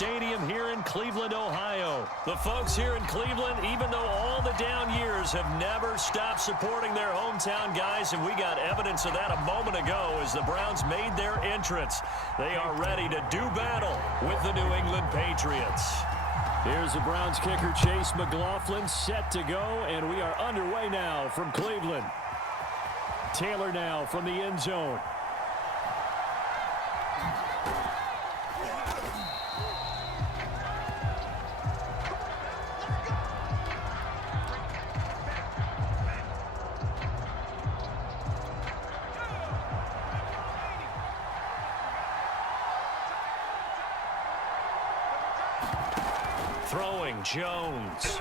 Stadium here in Cleveland, Ohio. The folks here in Cleveland, even though all the down years, have never stopped supporting their hometown guys, and we got evidence of that a moment ago as the Browns made their entrance. They are ready to do battle with the New England Patriots. Here's the Browns kicker, Chase McLaughlin, set to go, and we are underway now from Cleveland. Taylor now from the end zone. Throwing, Jones.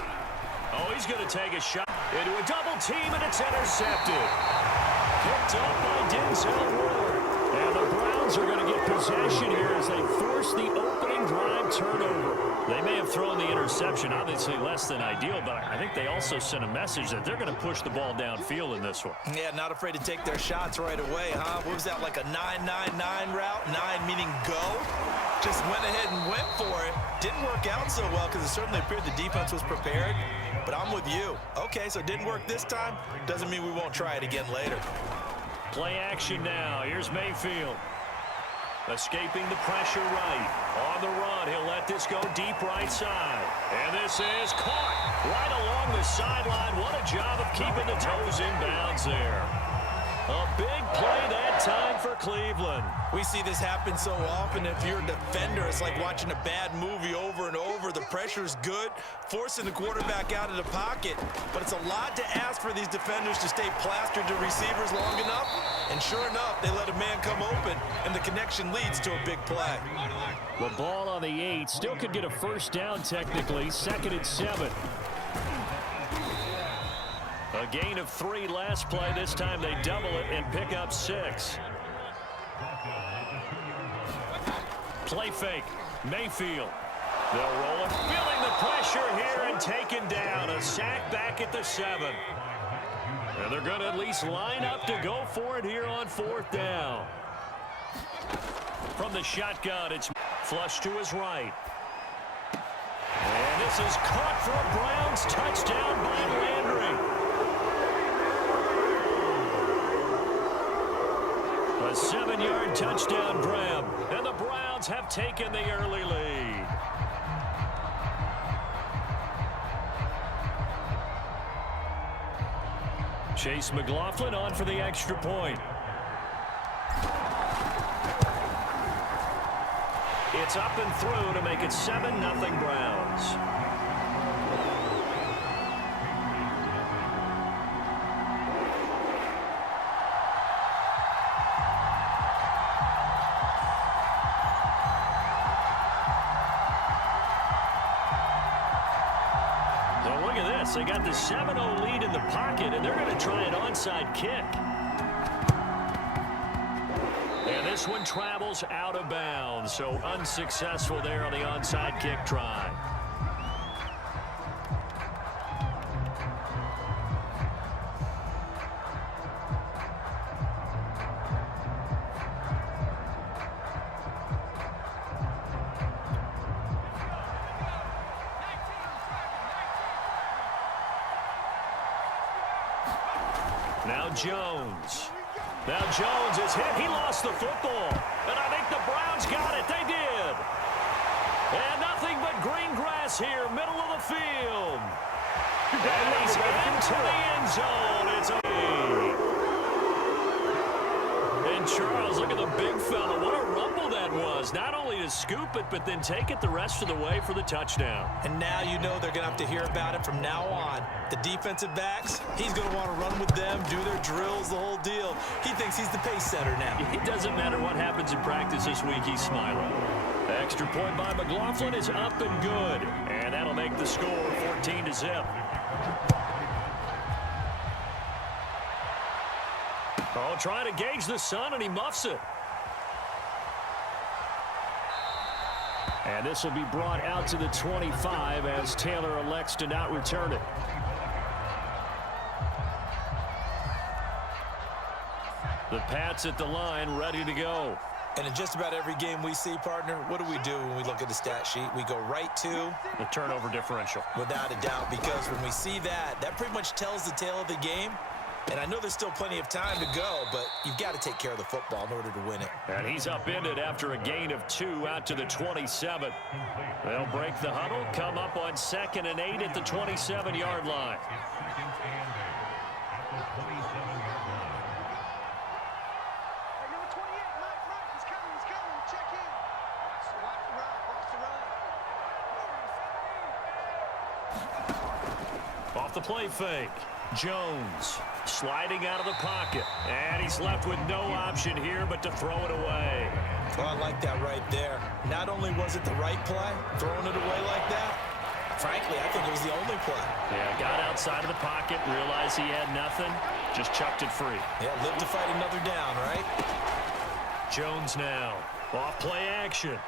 Oh, he's going to take a shot into a double team, and it's intercepted. Picked up by Denzel Ward. And the Browns are going to get possession here as they force the opening drive turnover. They may have thrown the interception, obviously less than ideal, but I think they also sent a message that they're going to push the ball downfield in this one. Yeah, not afraid to take their shots right away, huh? What was that, like a 9-9-9 route? 9 meaning go? Just went ahead and went for it. Didn't work out so well because it certainly appeared the defense was prepared. But I'm with you. Okay, so it didn't work this time. Doesn't mean we won't try it again later. Play action now. Here's Mayfield. Escaping the pressure right. On the run, he'll let this go deep right side. And this is caught right along the sideline. What a job of keeping the toes in bounds there. A big play that time for Cleveland. We see this happen so often. If you're a defender, it's like watching a bad movie over and over. The pressure's good, forcing the quarterback out of the pocket. But it's a lot to ask for these defenders to stay plastered to receivers long enough. And sure enough, they let a man come open, and the connection leads to a big play. The ball on the 8. Still could get a first down technically. 2nd and 7. A gain of 3 last play. This time they double it and pick up 6. Play fake. Mayfield. They'll roll it. Feeling the pressure here and taken down. A sack back at the 7. And they're going to at least line up to go for it here on 4th down. From the shotgun, it's flush to his right. And this is caught for a Browns touchdown by Landry. A 7-yard touchdown grab, and the Browns have taken the early lead. Chase McLaughlin on for the extra point. It's up and through to make it 7-0 Browns. They got the 7-0 lead in the pocket, and they're going to try an onside kick. And this one travels out of bounds, so unsuccessful there on the onside kick try. Now Jones. Now Jones is hit. He lost the football. And I think the Browns got it. They did. And nothing but green grass here, middle of the field. And he's into the end zone. It's a... And Charles, look at the big fella. What a rumble that was. Not only to scoop it, but then take it the rest of the way for the touchdown. And now you know they're going to have to hear about it from now on. The defensive backs, he's going to want to run with them, do their drills, the whole deal. He thinks he's the pace setter now. It doesn't matter what happens in practice this week, he's smiling. The extra point by McLaughlin is up and good. And that'll make the score 14-0. Oh, trying to gauge the sun, and he muffs it. And this will be brought out to the 25 as Taylor elects to not return it. The Pats at the line, ready to go. And in just about every game we see, partner, what do we do when we look at the stat sheet? We go right to the turnover differential. Without a doubt, because when we see that, that pretty much tells the tale of the game. And I know there's still plenty of time to go, but you've got to take care of the football in order to win it. And he's upended after a gain of 2 out to the 27. They'll break the huddle, come up on 2nd and 8 at the 27-yard line. Off the play fake. Jones sliding out of the pocket. And he's left with no option here but to throw it away. Well, I like that right there. Not only was it the right play, throwing it away like that, frankly, I think it was the only play. Yeah, got outside of the pocket, realized he had nothing, just chucked it free. Yeah, live to fight another down, right? Jones now. Off play action.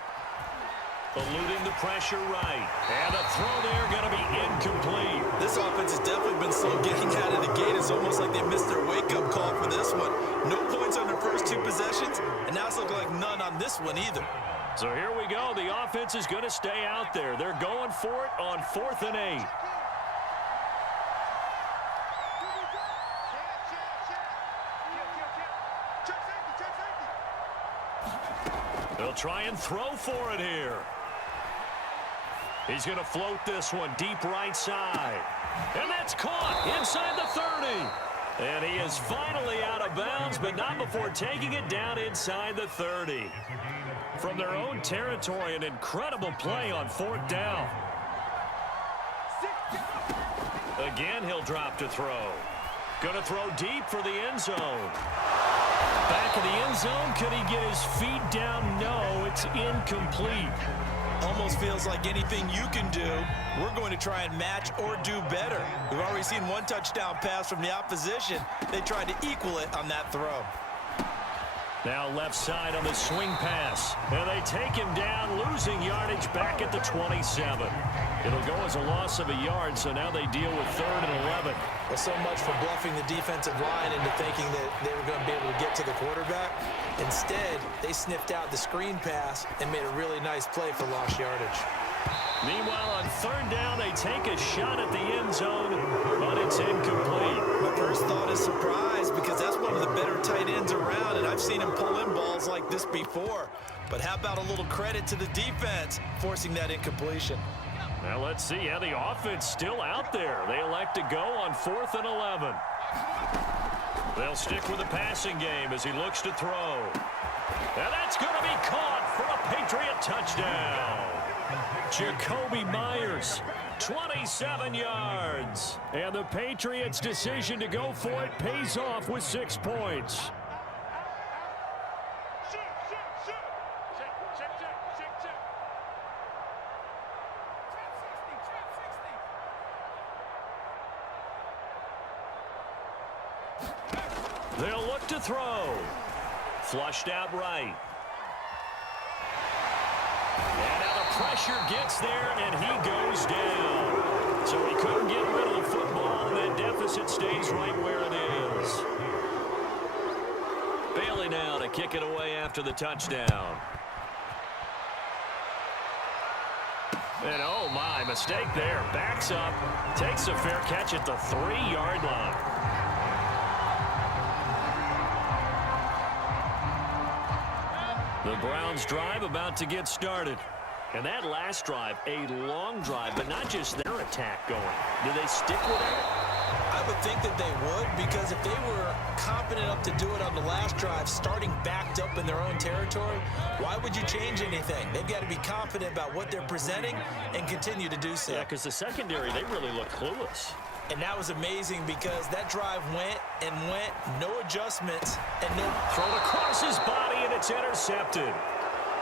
Eluding the pressure right. And the throw there going to be incomplete. This offense has definitely been slow getting out of the gate. It's almost like they missed their wake-up call for this one. No points on their first 2 possessions, and now it's looking like none on this one either. So here we go. The offense is going to stay out there. They're going for it on 4th and 8. They'll try and throw for it here. He's going to float this one deep right side. And that's caught inside the 30. And he is finally out of bounds, but not before taking it down inside the 30. From their own territory, an incredible play on 4th down. Again, he'll drop to throw. Going to throw deep for the end zone. Back of the end zone. Could he get his feet down? No, it's incomplete. Almost feels like anything you can do, we're going to try and match or do better. We've already seen 1 touchdown pass from the opposition. They tried to equal it on that throw. Now left side on the swing pass. And they take him down, losing yardage back at the 27. It'll go as a loss of a yard, so now they deal with 3rd and 11. Well, so much for bluffing the defensive line into thinking that they were going to be able to get to the quarterback. Instead, they sniffed out the screen pass and made a really nice play for lost yardage. Meanwhile, on 3rd down, they take a shot at the end zone, but it's incomplete. My first thought is surprise, because that's one of the better tight ends around, and I've seen him pull in balls like this before. But how about a little credit to the defense forcing that incompletion? Now let's see how the offense still out there. They elect to go on 4th and 11. They'll stick with the passing game as he looks to throw. And that's going to be caught for a Patriot touchdown. Jacoby Myers, 27 yards. And the Patriots' decision to go for it pays off with 6 points. They'll look to throw. Flushed out right. And now the pressure gets there, and he goes down. So he couldn't get rid of the football, and that deficit stays right where it is. Bailey now to kick it away after the touchdown. And oh my, mistake there. Backs up, takes a fair catch at the 3-yard line. The Browns drive about to get started. And that last drive, a long drive, but not just their attack going. Do they stick with it? I would think that they would, because if they were confident enough to do it on the last drive, starting backed up in their own territory, why would you change anything? They've got to be confident about what they're presenting and continue to do so. Yeah, because the secondary, they really look clueless. And that was amazing, because that drive went and went, no adjustments, and no... Thrown across his body, and it's intercepted.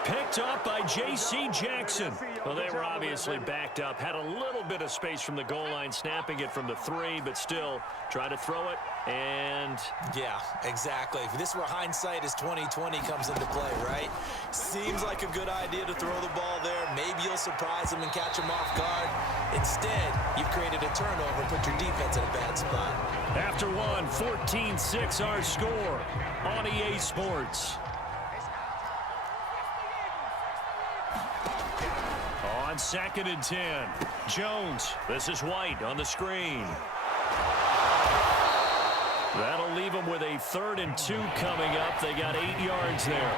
Picked up by J.C. Jackson. Well, they were obviously backed up. Had a little bit of space from the goal line, snapping it from the 3, but still try to throw it, and... Yeah, exactly. If this were hindsight as 2020 comes into play, right? Seems like a good idea to throw the ball there. Maybe you'll surprise them and catch them off guard. Instead, you've created a turnover, put your defense in a bad spot. After one, 14-6 our score on EA Sports. 2nd and 10. Jones. This is White on the screen. That'll leave them with a 3rd and 2 coming up. They got 8 yards there.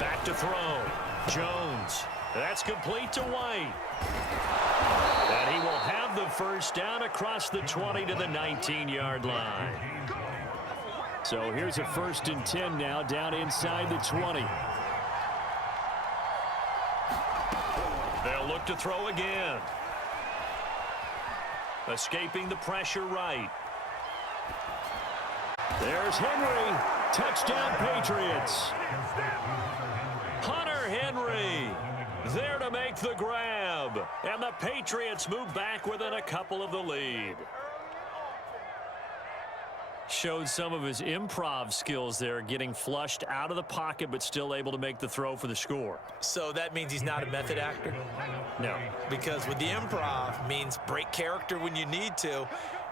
Back to throw. Jones. That's complete to White. And he will have the first down across the 20 to the 19-yard line. So here's a 1st and 10 now down inside the 20. They'll look to throw again. Escaping the pressure right. There's Henry. Touchdown Patriots. Hunter Henry there to make the grab. And the Patriots move back within a couple of the lead. Showed some of his improv skills there, getting flushed out of the pocket but still able to make the throw for the score. So that means he's not a method actor? No. Because with the improv means break character when you need to.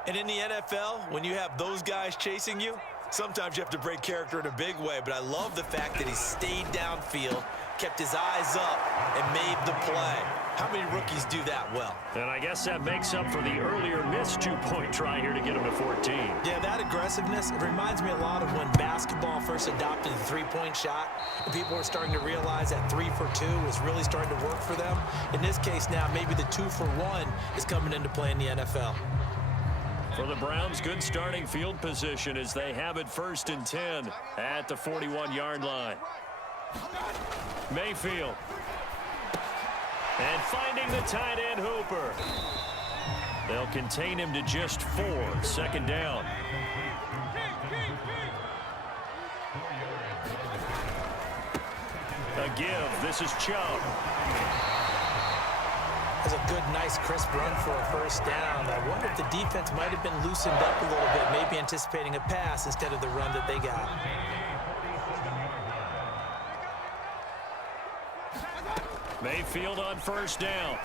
And in the NFL, when you have those guys chasing you, sometimes you have to break character in a big way. But I love the fact that he stayed downfield, kept his eyes up, and made the play. How many rookies do that well? And I guess that makes up for the earlier missed 2-point try here to get him to 14. Yeah, that aggressiveness, it reminds me a lot of when basketball first adopted the three-point shot. And people were starting to realize that 3 for 2 was really starting to work for them. In this case now, maybe the 2 for 1 is coming into play in the NFL. For the Browns, good starting field position as they have it 1st and 10 at the 41-yard line. Mayfield. And finding the tight end Hooper. They'll contain him to just 4. 2nd down. A give. This is Chubb. That's a good, nice, crisp run for a 1st down. I wonder if the defense might have been loosened up a little bit, maybe anticipating a pass instead of the run that they got. Mayfield on 1st down.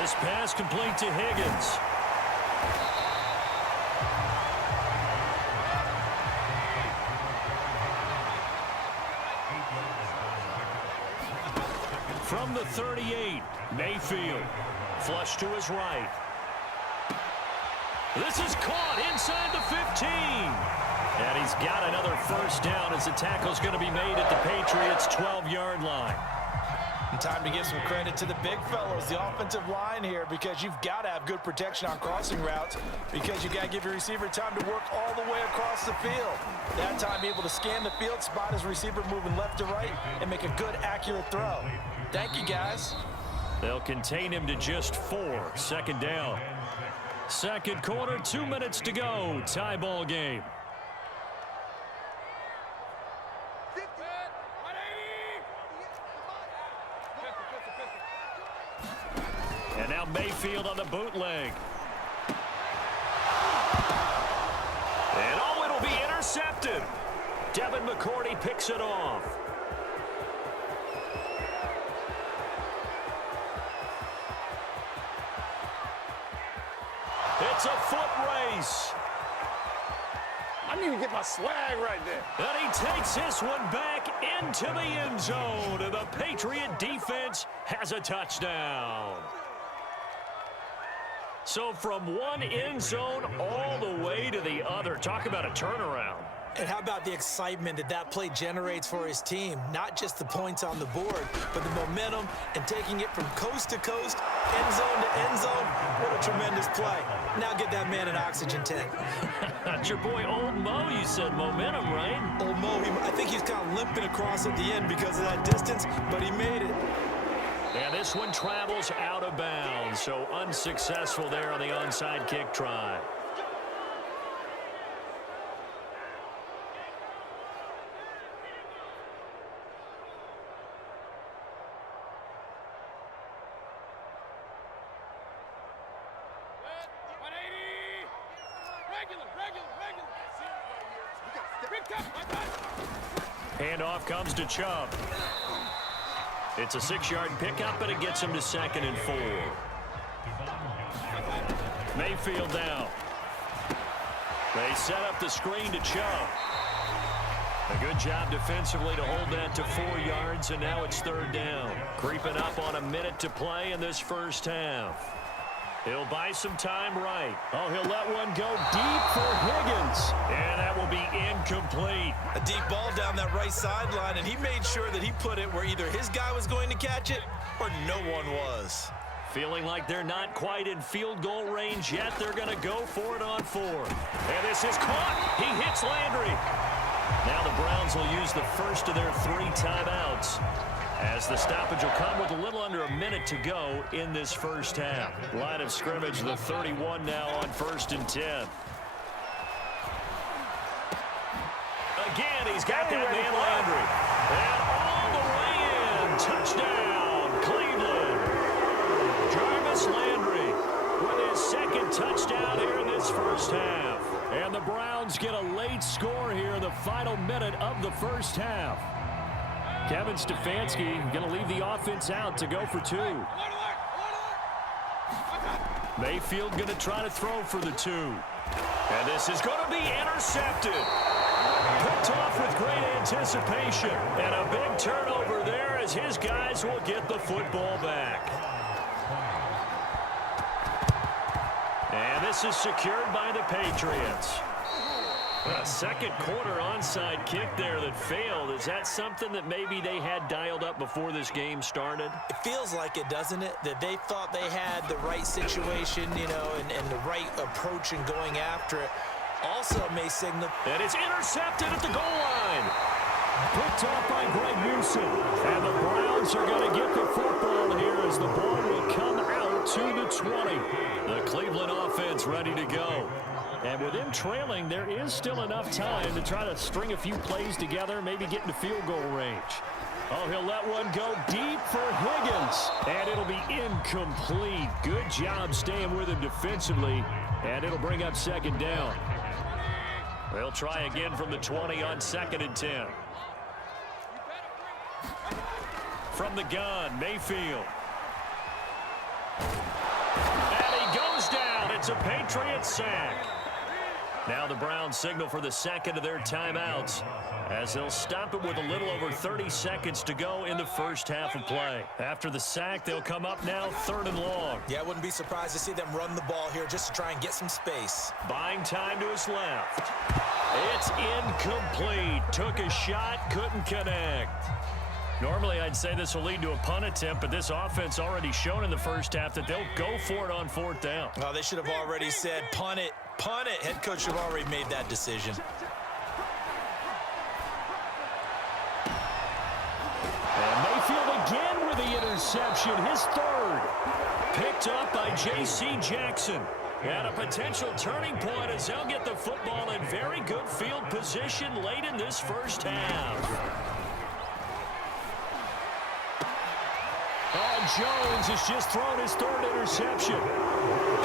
This pass complete to Higgins. From the 38, Mayfield. Flush to his right. This is caught inside the 15. And he's got another 1st down as the tackle's going to be made at the Patriots' 12-yard line. And time to give some credit to the big fellows, the offensive line here, because you've got to have good protection on crossing routes, because you got to give your receiver time to work all the way across the field. That time, be able to scan the field, spot his receiver moving left to right, and make a good, accurate throw. Thank you, guys. They'll contain him to just 4. 2nd down. 2nd quarter, 2 minutes to go. Tie ball game. And now Mayfield on the bootleg. And oh, it'll be intercepted. Devin McCourty picks it off. It's a foot race. I need to get my swag right there. And he takes this one back into the end zone. And the Patriot defense has a touchdown. So from one end zone all the way to the other. Talk about a turnaround. And how about the excitement that that play generates for his team? Not just the points on the board, but the momentum and taking it from coast to coast, end zone to end zone. What a tremendous play. Now get that man an oxygen tank. That's your boy Old Mo, you said momentum, right? Old Mo, I think he's kind of limping across at the end because of that distance, but he made it. And this one travels out of bounds, so unsuccessful there on the onside kick try. Handoff comes to Chubb. It's a 6-yard pickup, and it gets him to 2nd and 4. Mayfield down. They set up the screen to Chubb. A good job defensively to hold that to 4 yards, and now it's 3rd down. Creeping up on a minute to play in this first half. He'll buy some time right. Oh, he'll let one go deep for Higgins. And that will be incomplete. A deep ball down that right sideline, and he made sure that he put it where either his guy was going to catch it or no one was. Feeling like they're not quite in field goal range yet. They're going to go for it on 4. And this is caught. He hits Landry. Now the Browns will use the first of their 3 timeouts, as the stoppage will come with a little under a minute to go in this first half. Line of scrimmage, the 31 now on 1st and 10. Again, he's got that man Landry. And all the way in. Touchdown, Cleveland. Jarvis Landry with his 2nd touchdown here in this first half. And the Browns get a late score here in the final minute of the first half. Kevin Stefanski going to leave the offense out to go for 2. Mayfield going to try to throw for the 2. And this is going to be intercepted. Picked off with great anticipation. And a big turnover there as his guys will get the football back. And this is secured by the Patriots. A second quarter onside kick there that failed. Is that something that maybe they had dialed up before this game started? It feels like it, doesn't it? That they thought they had the right situation, you know, and the right approach in going after it. Also may signal. And it's intercepted at the goal line. Picked off by Greg Newsom. And the Browns are going to get the football here as the ball will come out to the 20. The Cleveland offense ready to go. And with him trailing, there is still enough time to try to string a few plays together, maybe get into field goal range. Oh, he'll let one go deep for Higgins. And it'll be incomplete. Good job staying with him defensively. And it'll bring up 2nd down. They'll try again from the 20 on 2nd and 10. From the gun, Mayfield. And he goes down. It's a Patriot sack. Now the Browns signal for the 2nd of their timeouts, as they'll stop it with a little over 30 seconds to go in the first half of play. After the sack, they'll come up now 3rd and long. Yeah, I wouldn't be surprised to see them run the ball here just to try and get some space. Buying time to his left. It's incomplete. Took a shot, couldn't connect. Normally, I'd say this will lead to a punt attempt, but this offense already shown in the first half that they'll go for it on 4th down. Oh, they should have already said, punt it, punt it. Head coach should have already made that decision. And Mayfield again with the interception, his 3rd. Picked up by J.C. Jackson. And a potential turning point as they'll get the football in very good field position late in this first half. Jones has just thrown his 3rd interception.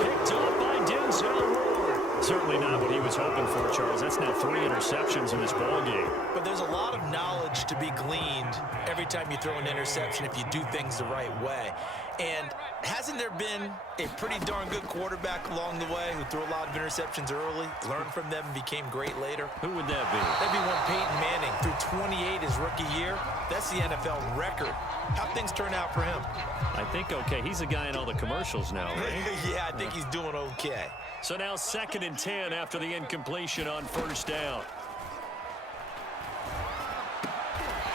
Picked up by Denzel Ward. Certainly not what he was hoping for, Charles. That's now 3 interceptions in this ballgame. But there's a lot of knowledge to be gleaned every time you throw an interception if you do things the right way. And hasn't there been a pretty darn good quarterback along the way who threw a lot of interceptions early, learned from them, and became great later? Who would that be? That'd be one Peyton Manning. Threw 28 his rookie year. That's the NFL record. How'd things turn out for him? I think okay. He's a guy in all the commercials now, right? Yeah, I think he's doing okay. So now 2nd and 10 after the incompletion on 1st down.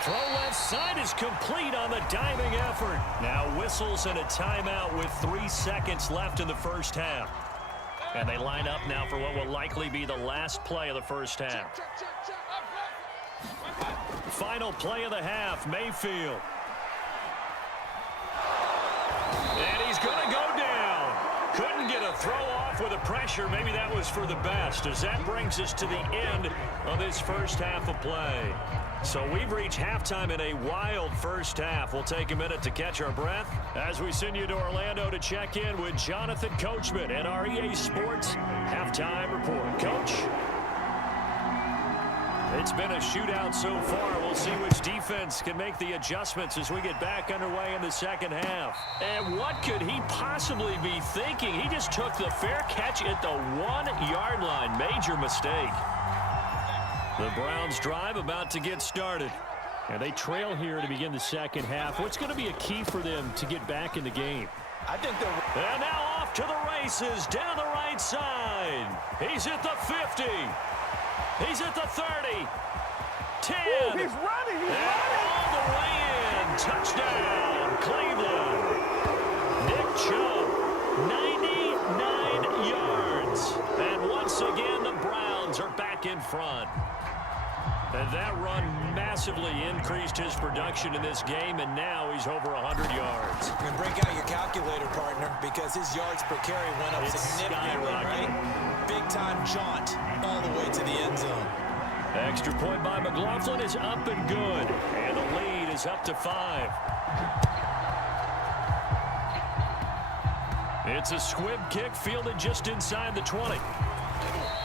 Throw left side is complete on the diving effort. Now whistles and a timeout with 3 seconds left in the first half. And they line up now for what will likely be the last play of the first half. Final play of the half, Mayfield. And he's going to go down. Couldn't get a throw off with the pressure. Maybe that was for the best, as that brings us to the end of this first half of play. So we've reached halftime in a wild first half. We'll take a minute to catch our breath as we send you to Orlando to check in with Jonathan Coachman and our EA Sports Halftime Report. Coach? It's been a shootout so far. We'll see which defense can make the adjustments as we get back underway in the second half. And what could he possibly be thinking? He just took the fair catch at the 1-yard line. Major mistake. The Browns drive about to get started. And they trail here to begin the second half. What's going to be a key for them to get back in the game? I think they're... And now off to the races down the right side. He's at the 50. He's at the 30. 10. Ooh, he's running. He's running. All the way in. Touchdown, Cleveland. Nick Chubb, 99 yards. And once again, the Browns are back in front. And that run massively increased his production in this game, and now he's over 100 yards. And break out your calculator, partner, because his yards per carry went up significantly, right? Big-time jaunt all the way to the end zone. Extra point by McLaughlin is up and good, and the lead is up to 5. It's a squib kick fielded just inside the 20.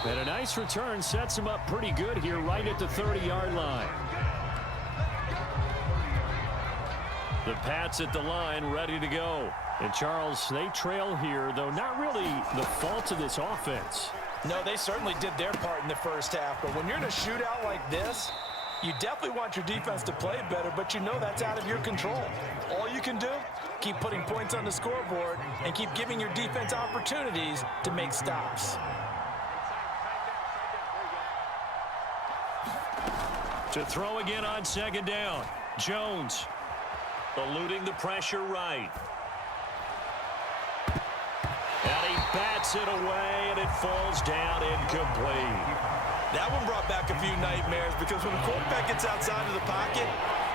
And a nice return sets him up pretty good here right at the 30-yard line. The Pats at the line ready to go. And Charles, they trail here, though not really the fault of this offense. No, they certainly did their part in the first half. But when you're in a shootout like this, you definitely want your defense to play better, but you know that's out of your control. All you can do, keep putting points on the scoreboard and keep giving your defense opportunities to make stops. To throw again on second down. Jones eluding the pressure right. And he bats it away, and it falls down incomplete. That one brought back a few nightmares because when a quarterback gets outside of the pocket,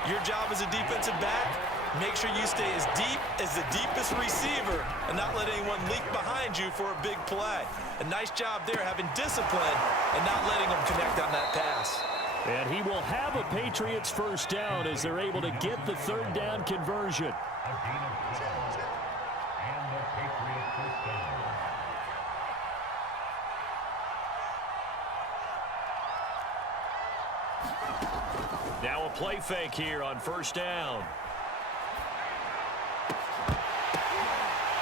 your job as a defensive back, make sure you stay as deep as the deepest receiver and not let anyone leak behind you for a big play. A nice job there having discipline and not letting them connect on that pass. And he will have a Patriots first down as they're able to get the third down conversion. Now a play fake here on first down.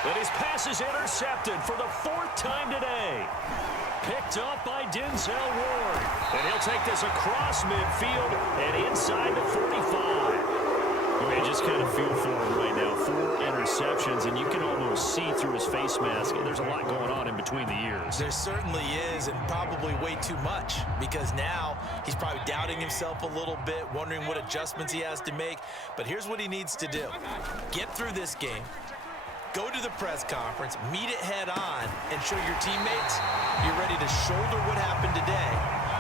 And his pass is intercepted for the 4th time today. Picked up by Denzel Ward. And he'll take this across midfield and inside the 45. You just kind of feel for him right now. 4 interceptions, and you can almost see through his face mask. There's a lot going on in between the ears. There certainly is, and probably way too much, because now he's probably doubting himself a little bit, wondering what adjustments he has to make. But here's what he needs to do. Get through this game. Go to the press conference, meet it head on, and show your teammates you're ready to shoulder what happened today,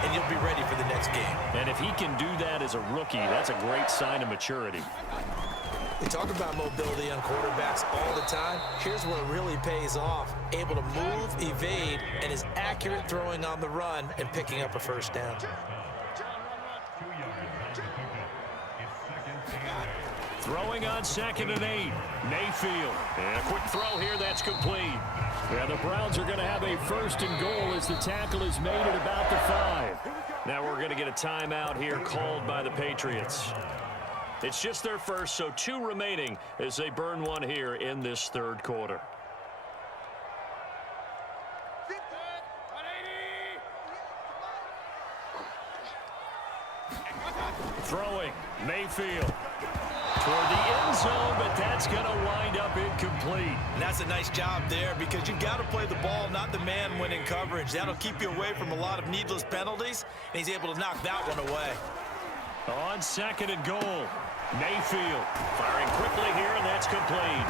and you'll be ready for the next game. And if he can do that as a rookie, that's a great sign of maturity. We talk about mobility on quarterbacks all the time. Here's where it really pays off. Able to move, evade, and is accurate throwing on the run and picking up a first down. Throwing on 2nd and 8. Mayfield. And a quick throw here that's complete. And the Browns are going to have a 1st and goal as the tackle is made at about the 5. Now we're going to get a timeout here called by the Patriots. It's just their first, so 2 remaining as they burn one here in this 3rd quarter. Throwing. Mayfield. Toward the end zone, but that's going to wind up incomplete. And that's a nice job there because you've got to play the ball, not the man when in coverage. That'll keep you away from a lot of needless penalties, and he's able to knock that one away. On 2nd and goal, Mayfield firing quickly here, and that's complete.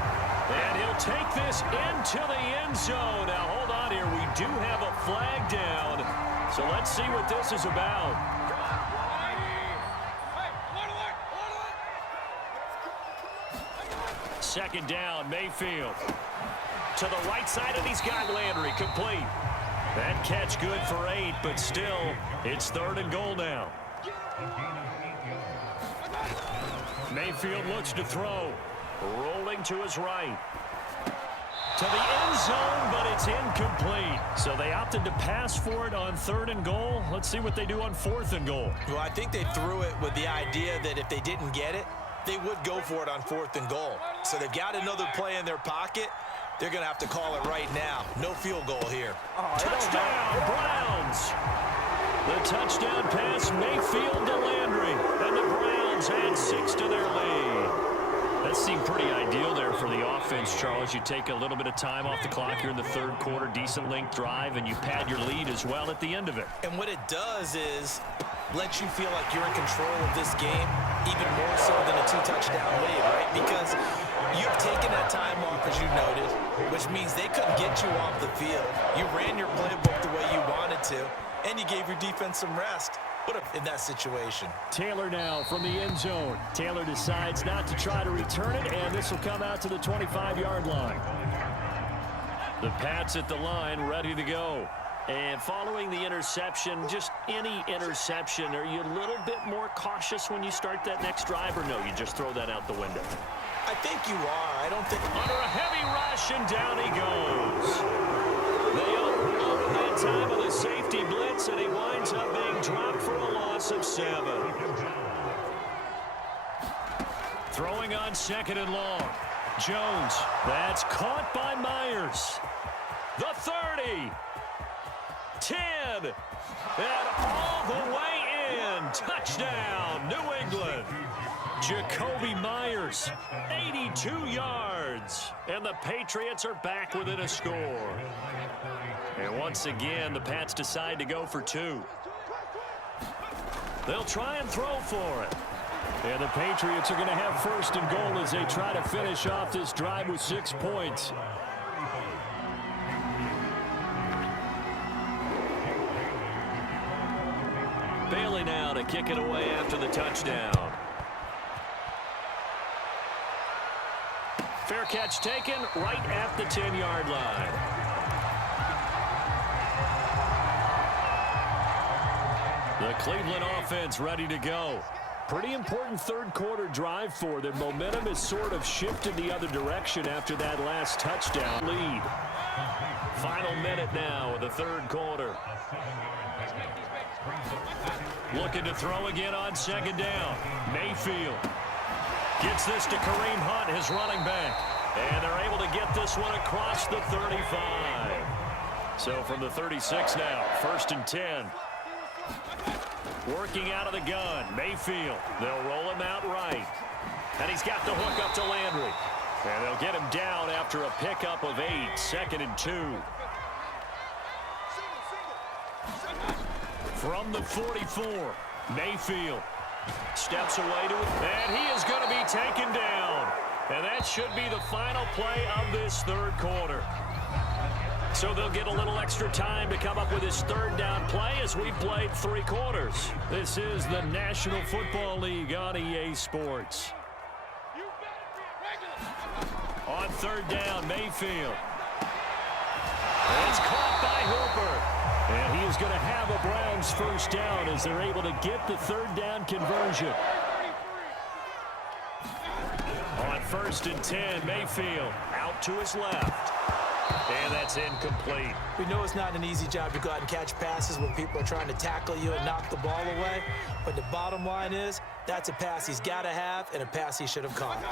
And he'll take this into the end zone. Now, hold on here. We do have a flag down, so let's see what this is about. Second down, Mayfield. To the right side, and he's got Landry complete. That catch good for 8, but still, it's 3rd and goal now. Mayfield looks to throw. Rolling to his right. To the end zone, but it's incomplete. So they opted to pass for it on 3rd and goal. Let's see what they do on 4th and goal. Well, I think they threw it with the idea that if they didn't get it, they would go for it on 4th and goal. So they've got another play in their pocket. They're going to have to call it right now. No field goal here. Touchdown, Browns. The touchdown pass, Mayfield to Landry. And the Browns add 6 to their lead. That seemed pretty ideal there for the offense, Charles. You take a little bit of time off the clock here in the third quarter, decent length drive, and you pad your lead as well at the end of it. And what it does is let you feel like you're in control of this game, even more so than a 2-touchdown lead, right? Because you've taken that time off, as you noted, which means they couldn't get you off the field. You ran your playbook the way you wanted to, and you gave your defense some rest. What if in that situation? Taylor now from the end zone. Taylor decides not to try to return it, and this will come out to the 25-yard line. The Pats at the line, ready to go. And following the interception, just any interception, are you a little bit more cautious when you start that next drive, or no, you just throw that out the window? I think you are. I don't think... Under a heavy rush, and down he goes. They overload that time of the safety blitz, and he winds up being dropped for a loss of 7. Throwing on 2nd and long. Jones, that's caught by Myers. The 30. 10, and all the way in. Touchdown, New England. Jacoby Myers, 82 yards. And the Patriots are back within a score. And once again, the Pats decide to go for 2. They'll try and throw for it. And the Patriots are going to have 1st and goal as they try to finish off this drive with 6 points. Bailey now to kick it away after the touchdown. Fair catch taken right at the 10-yard line. The Cleveland offense ready to go. Pretty important third quarter drive for them. Momentum has sort of shifted the other direction after that last touchdown lead. Final minute now of the third quarter. Looking to throw again on 2nd down. Mayfield gets this to Kareem Hunt, his running back. And they're able to get this one across the 35. So from the 36 now, 1st and 10. Working out of the gun, Mayfield. They'll roll him out right. And he's got the hook up to Landry. And they'll get him down after a pickup of 8, 2nd and 2. From the 44, Mayfield steps away to it, and he is going to be taken down. And that should be the final play of this third quarter. So they'll get a little extra time to come up with his 3rd down play as we played 3 quarters. This is the National Football League on EA Sports. On 3rd down, Mayfield. It's caught by Hooper. And he is going to have a Browns 1st down as they're able to get the 3rd down conversion. On 1st and 10, Mayfield out to his left. And that's incomplete. We know it's not an easy job to go out and catch passes when people are trying to tackle you and knock the ball away. But the bottom line is, that's a pass he's got to have and a pass he should have caught.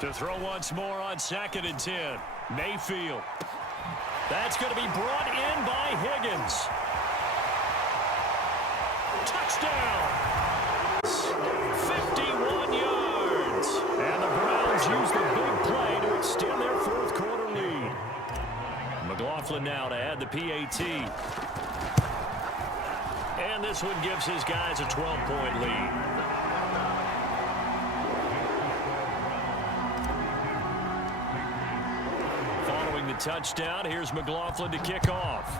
To throw once more on 2nd and 10, Mayfield. That's going to be brought in by Higgins. Touchdown. 51 yards. And the Browns use the big play to extend their 4th quarter lead. McLaughlin now to add the PAT. And this one gives his guys a 12-point lead. The touchdown. Here's McLaughlin to kick off.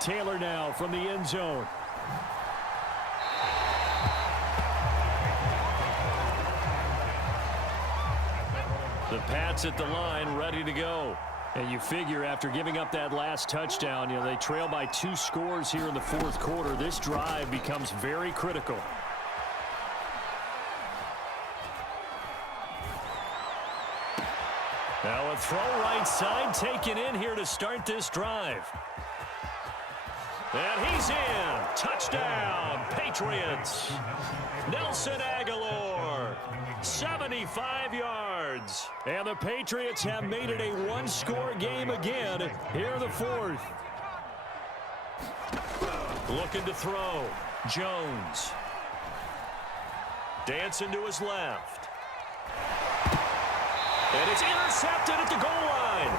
Taylor now from the end zone. The Pats at the line ready to go. And you figure after giving up that last touchdown, they trail by 2 scores here in the 4th quarter. This drive becomes very critical. Now a throw right side taken in here to start this drive. And he's in. Touchdown, Patriots. Nelson Aguilar, 75 yards. yards. And the Patriots have made it a one-score game again here in the fourth. Looking to throw. Jones. Dancing to his left. And it's intercepted at the goal line.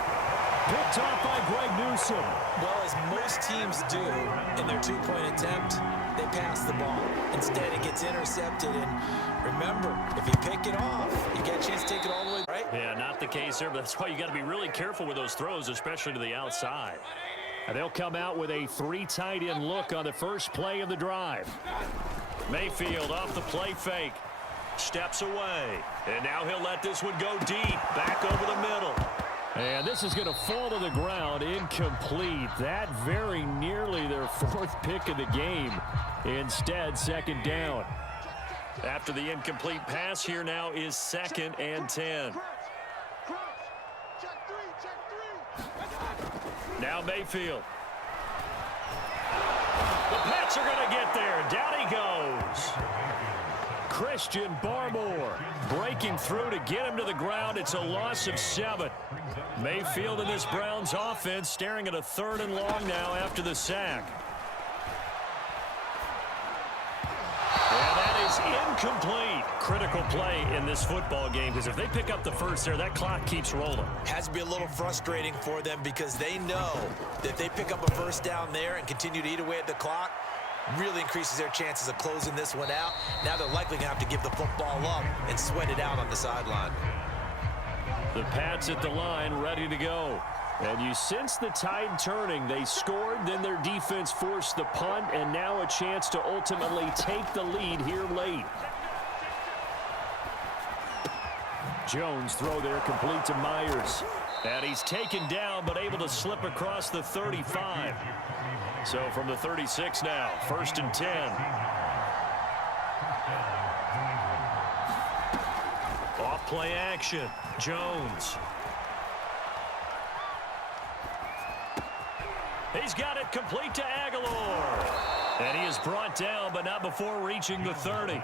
Picked off by Greg Newsome. Well, as most teams do in their two-point attempt, they pass the ball. Instead, it gets intercepted. And remember, if you pick it off, you get a chance to take it all the way, right? Yeah, not the case there, but that's why you got to be really careful with those throws, especially to the outside. And they'll come out with a 3 tight end look on the first play of the drive. Mayfield off the play fake. Steps away. And now he'll let this one go deep. Back over the middle. And this is going to fall to the ground. Incomplete. That very nearly their 4th pick of the game. Instead, second down. After the incomplete pass, here now is 2nd and 10. Now Mayfield. The Pats are going to get there. Down he goes. Christian Barmore breaking through to get him to the ground. It's a loss of 7. Mayfield and this Browns offense staring at a 3rd and long now after the sack. And that is incomplete. Critical play in this football game, because if they pick up the first there, that clock keeps rolling. Has to be a little frustrating for them because they know that if they pick up a first down there and continue to eat away at the clock, really increases their chances of closing this one out. Now they're likely going to have to give the football up and sweat it out on the sideline. The Pats at the line, ready to go. And you sense the tide turning. They scored, then their defense forced the punt, and now a chance to ultimately take the lead here late. Jones throw there complete to Myers. And he's taken down, but able to slip across the 35. So from the 36 now, 1st and 10. Off play action. Jones. He's got it complete to Aguilar. And he is brought down, but not before reaching the 30.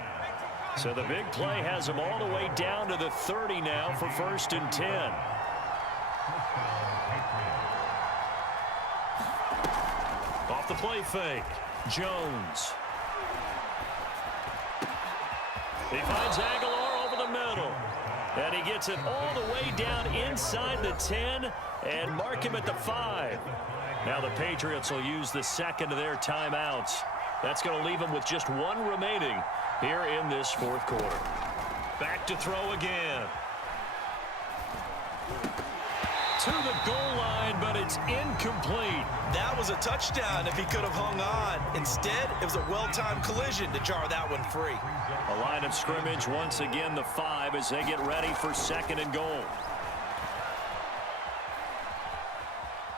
So the big play has him all the way down to the 30 now for 1st and 10. Off the play fake. Jones. He finds Aguilar over the middle. And he gets it all the way down inside the 10 and mark him at the 5. Now the Patriots will use the 2nd of their timeouts. That's going to leave them with just 1 remaining here in this 4th quarter. Back to throw again. To the goal line, but it's incomplete. That was a touchdown if he could have hung on. Instead, it was a well-timed collision to jar that one free. A line of scrimmage, once again the 5 as they get ready for 2nd and goal.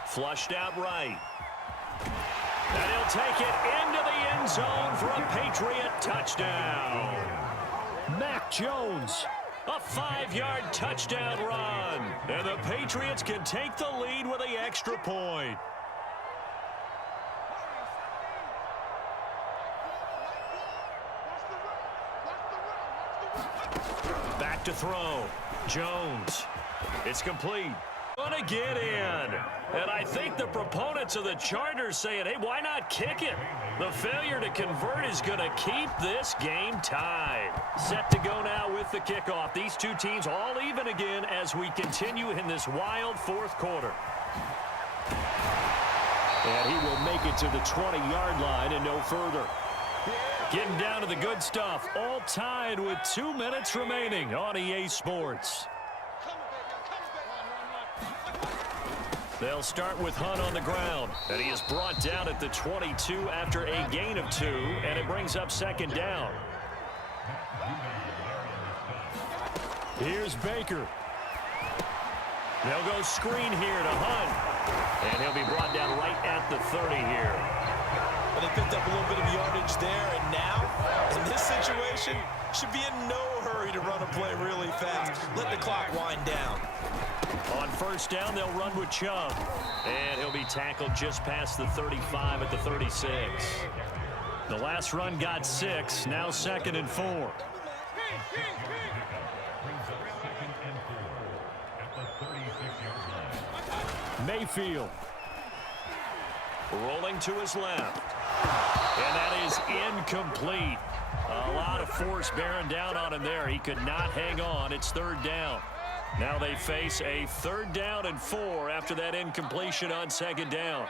Flushed out right. And he'll take it into the end zone for a Patriot touchdown. Mac Jones, a 5-yard touchdown run. And the Patriots can take the lead with the extra point. Back to throw. Jones. It's complete. Gonna get in. And I think the proponents of the Chargers saying, hey, why not kick it? The failure to convert is going to keep this game tied. Set to go now with the kickoff. These two teams all even again as we continue in this wild 4th quarter. And he will make it to the 20-yard line and no further. Getting down to the good stuff. All tied with 2 minutes remaining on EA Sports. They'll start with Hunt on the ground, and he is brought down at the 22 after a gain of 2, and it brings up 2nd down. Here's Baker. They'll go screen here to Hunt, and he'll be brought down right at the 30 here. Well, they picked up a little bit of yardage there, and now, in this situation, should be in no hurry to run a play really fast. Let the clock wind down. On 1st down, they'll run with Chubb. And he'll be tackled just past the 35 at the 36. The last run got 6, now 2nd and 4. Mayfield. Rolling to his left. And that is incomplete. A lot of force bearing down on him there. He could not hang on. It's third down. Now they face a 3rd down and 4 after that incompletion on 2nd down.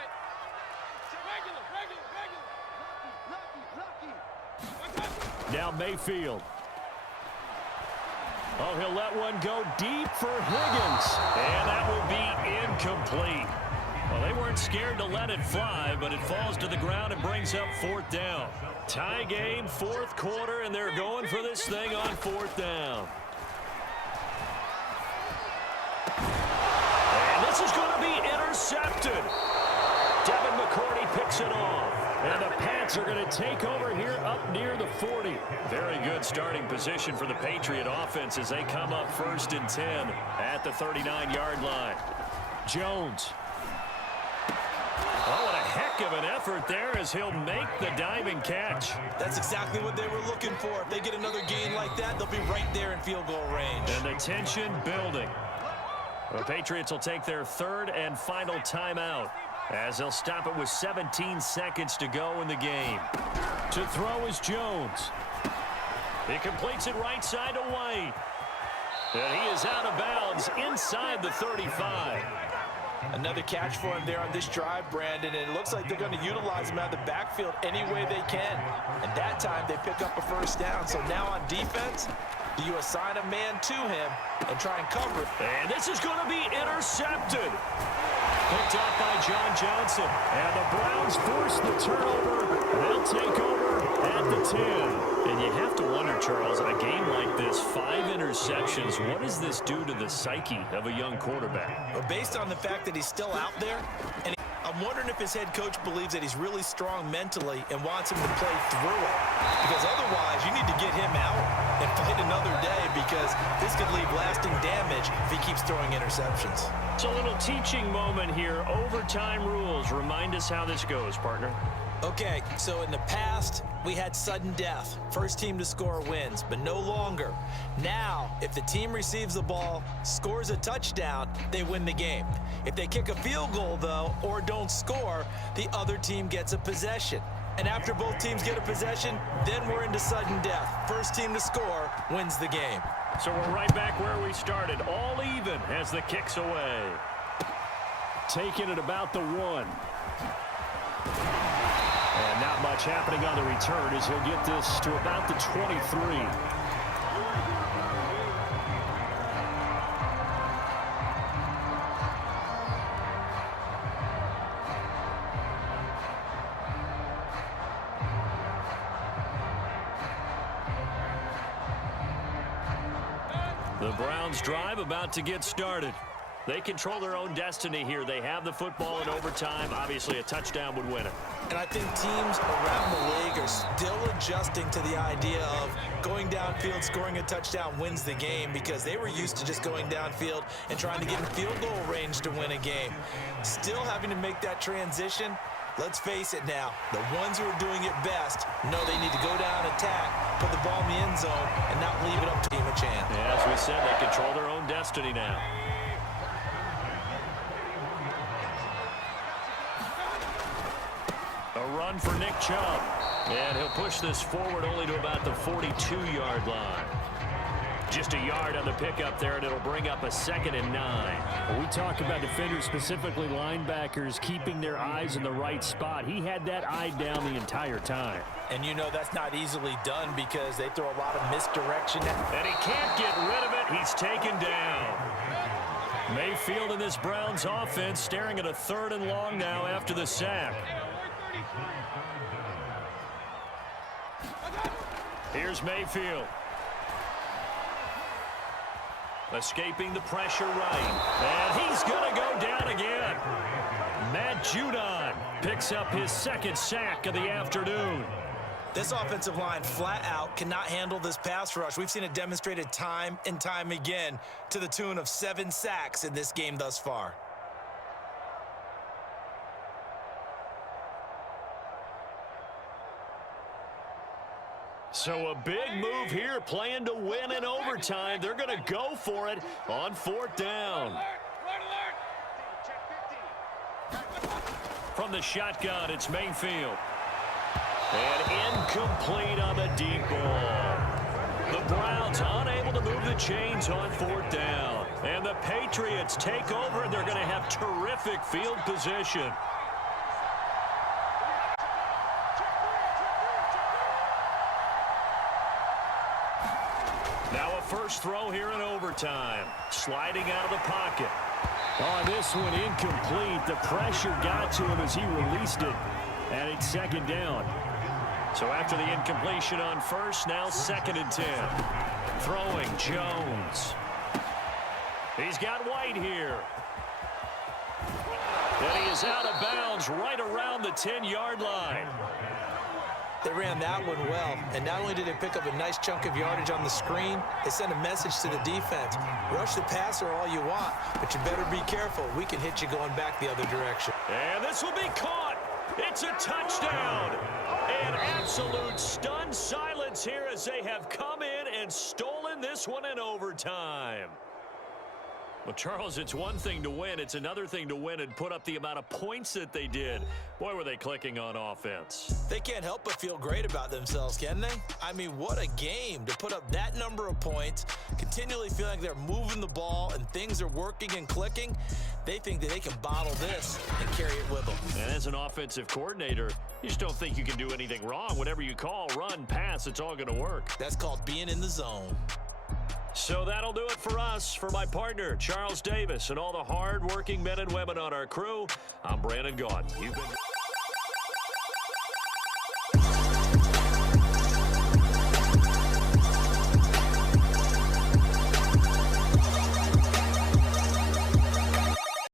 Now Mayfield. Oh, he'll let one go deep for Higgins. And that will be incomplete. Well, they weren't scared to let it fly, but it falls to the ground and brings up 4th down. Tie game, 4th quarter, and they're going for this thing on 4th down. And this is going to be intercepted. Devin McCourty picks it off. And the Pats are going to take over here up near the 40. Very good starting position for the Patriot offense as they come up 1st and 10 at the 39-yard line. Jones. Oh, what a heck of an effort there as he'll make the diamond catch. That's exactly what they were looking for. If they get another gain like that, they'll be right there in field goal range. And the tension building. The Patriots will take their 3rd and final timeout as they'll stop it with 17 seconds to go in the game. To throw is Jones. He completes it right side to White. And he is out of bounds inside the 35. Another catch for him there on this drive, Brandon, and it looks like they're going to utilize him out of the backfield any way they can. And that time they pick up a 1st down. So now on defense, do you assign a man to him and try and cover it? And this is going to be intercepted. Picked up by John Johnson. And the Browns force the turnover. They'll take over at the 10. And you have to wonder, Charles, in a game like this, 5 interceptions, what does this do to the psyche of a young quarterback? Well, based on the fact that he's still out there, and I'm wondering if his head coach believes that he's really strong mentally and wants him to play through it. Because otherwise, you need to get him out and fight another day, because this could leave lasting damage if he keeps throwing interceptions. It's a little teaching moment here. Overtime rules. Remind us how this goes, partner. Okay, so in the past, we had sudden death. First team to score wins, but no longer. Now, if the team receives the ball, scores a touchdown, they win the game. If they kick a field goal, though, or don't score, the other team gets a possession. And after both teams get a possession, then we're into sudden death. First team to score wins the game. So we're right back where we started, all even as the kick's away. Taking it about the 1. And not much happening on the return as he'll get this to about the 23. The Browns drive about to get started. They control their own destiny here. They have the football in overtime. Obviously, a touchdown would win it. And I think teams around the league are still adjusting to the idea of going downfield, scoring a touchdown wins the game, because they were used to just going downfield and trying to get in field goal range to win a game. Still having to make that transition. Let's face it now, the ones who are doing it best know they need to go down, attack, put the ball in the end zone, and not leave it up to team a chance. Yeah, as we said, they control their own destiny now. A run for Nick Chubb. And he'll push this forward only to about the 42-yard line. Just a yard on the pickup there, and it'll bring up a 2nd and 9. When we talk about defenders, specifically linebackers, keeping their eyes in the right spot. He had that eye down the entire time. And you know that's not easily done because they throw a lot of misdirection. And he can't get rid of it. He's taken down. Mayfield in this Browns offense staring at a 3rd and long now after the sack. Here's Mayfield. Escaping the pressure right. And he's going to go down again. Matt Judon picks up his 2nd sack of the afternoon. This offensive line flat out cannot handle this pass rush. We've seen it demonstrated time and time again to the tune of 7 sacks in this game thus far. So a big move here, playing to win in overtime. They're going to go for it on 4th down. from the shotgun. It's Mayfield. And incomplete on the deep ball. The Browns unable to move the chains on 4th down. And the Patriots take over, and they're going to have terrific field position. Now a first throw here in overtime. Sliding out of the pocket. On this one, incomplete. The pressure got to him as he released it. And it's 2nd down. So after the incompletion on first, now 2nd and 10. Throwing Jones. He's got White here. And he is out of bounds right around the 10-yard line. They ran that one well, and not only did they pick up a nice chunk of yardage on the screen, they sent a message to the defense. Rush the passer all you want, but you better be careful. We can hit you going back the other direction. And this will be caught. It's a touchdown. An absolute stunned silence here as they have come in and stolen this one in overtime. Well, Charles, it's one thing to win. It's another thing to win and put up the amount of points that they did. Boy, were they clicking on offense. They can't help but feel great about themselves, can they? I mean, what a game to put up that number of points, continually feeling like they're moving the ball and things are working and clicking. They think that they can bottle this and carry it with them. And as an offensive coordinator, you just don't think you can do anything wrong. Whatever you call, run, pass, it's all going to work. That's called being in the zone. So that'll do it for us. For my partner, Charles Davis, and all the hard-working men and women on our crew, I'm Brandon Gaudin. You've been...